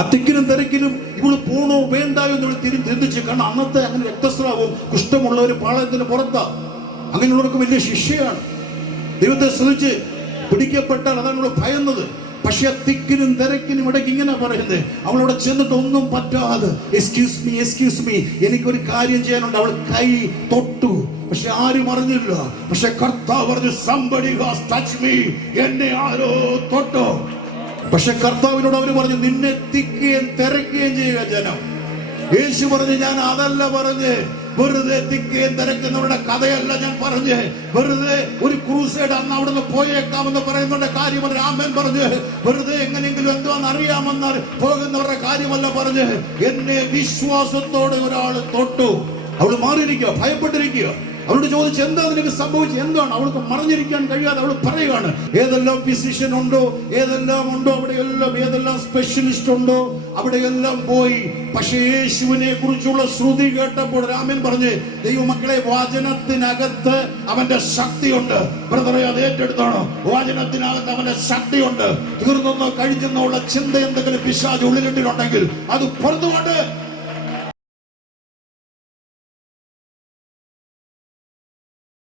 ആ തിക്കിനും തിരക്കിലും ഇവള് പോണോ വേണ്ടായോ എന്ന് ചിന്തിച്ച്. കാരണം അന്നത്തെ അങ്ങനെ രക്തസ്രാവവും കുഷ്ഠമുള്ള ഒരു പാളയത്തിന് പുറത്താ. അങ്ങനെയുള്ളവർക്ക് വലിയ ശിക്ഷയാണ്. ദൈവത്തെ ശ്രദ്ധിച്ച് പിടിക്കപ്പെട്ടാൽ അതാണ് നമ്മൾ ഭയന്നത്. പക്ഷെ തിക്കിനും തിരക്കിനും ഇടയ്ക്ക് ഇങ്ങനെ പറയുന്നത്, അവളവിടെ ചെന്നിട്ട് ഒന്നും പറ്റാതെ എക്സ്ക്യൂസ് മീ എനിക്കൊരു കാര്യം ചെയ്യാനുണ്ട്. അവൾ കൈ തൊട്ടു, പക്ഷെ ആരും അറിഞ്ഞില്ല. പക്ഷെ കർത്താവ് പറഞ്ഞു somebody has touched me, എന്നെ ആരോ തൊട്ടോ. പക്ഷെ കർത്താവിനോട് അവര് പറഞ്ഞു നിന്നെ തിക്കുകയും തിരക്കുകയും ചെയ്യുക ജനം. യേശു പറഞ്ഞു ഞാൻ അതല്ല പറഞ്ഞ്, വെറുതെ തിക്കുകയും തിരക്കുന്നവരുടെ കഥയല്ല ഞാൻ പറഞ്ഞ്, വെറുതെ ഒരു ക്രൂസൈഡ് അന്ന് അവിടെ നിന്ന് പോയേക്കാമെന്ന് പറയുന്നവരുടെ കാര്യമല്ല ആമേൻ പറഞ്ഞ്, വെറുതെ എങ്ങനെയെങ്കിലും എന്തുവാന്ന് അറിയാമെന്ന് പോകുന്നവരുടെ കാര്യമല്ല പറഞ്ഞ്, എന്നെ വിശ്വാസത്തോടെ ഒരാൾ തൊട്ടു. അവൾ മാറിയിരിക്കുക, ഭയപ്പെട്ടിരിക്കുക. അവളോട് ചോദിച്ചു എന്താ നിനക്ക് സംഭവിച്ചു, എന്താണ്? അവൾക്ക് മറഞ്ഞിരിക്കാൻ കഴിയാതെ അവൾ പറയുകയാണ്. ഏതെല്ലാം ഫിസിഷ്യൻ ഉണ്ടോ, ഏതെല്ലാം ഉണ്ടോ അവിടെയെല്ലാം, ഏതെല്ലാം സ്പെഷ്യലിസ്റ്റ് ഉണ്ടോ അവിടെയെല്ലാം പോയി. പക്ഷേ യേശുവിനെ കുറിച്ചുള്ള ശ്രുതി കേട്ടപ്പോൾ രാമൻ പറഞ്ഞ്, ദൈവമക്കളെ വചനത്തിനകത്ത് അവന്റെ ശക്തിയുണ്ട്. ബ്രദറെ അത് ഏറ്റെടുത്താണോ? വചനത്തിനകത്ത് അവന്റെ ശക്തിയുണ്ട്. തീർന്നൊന്നോ കഴിഞ്ഞെന്നോ ഉള്ള ചിന്ത എന്തെങ്കിലും പിശാച് ഉള്ളിലിട്ടിട്ടുണ്ടെങ്കിൽ അത് പുറത്തുകൊണ്ട്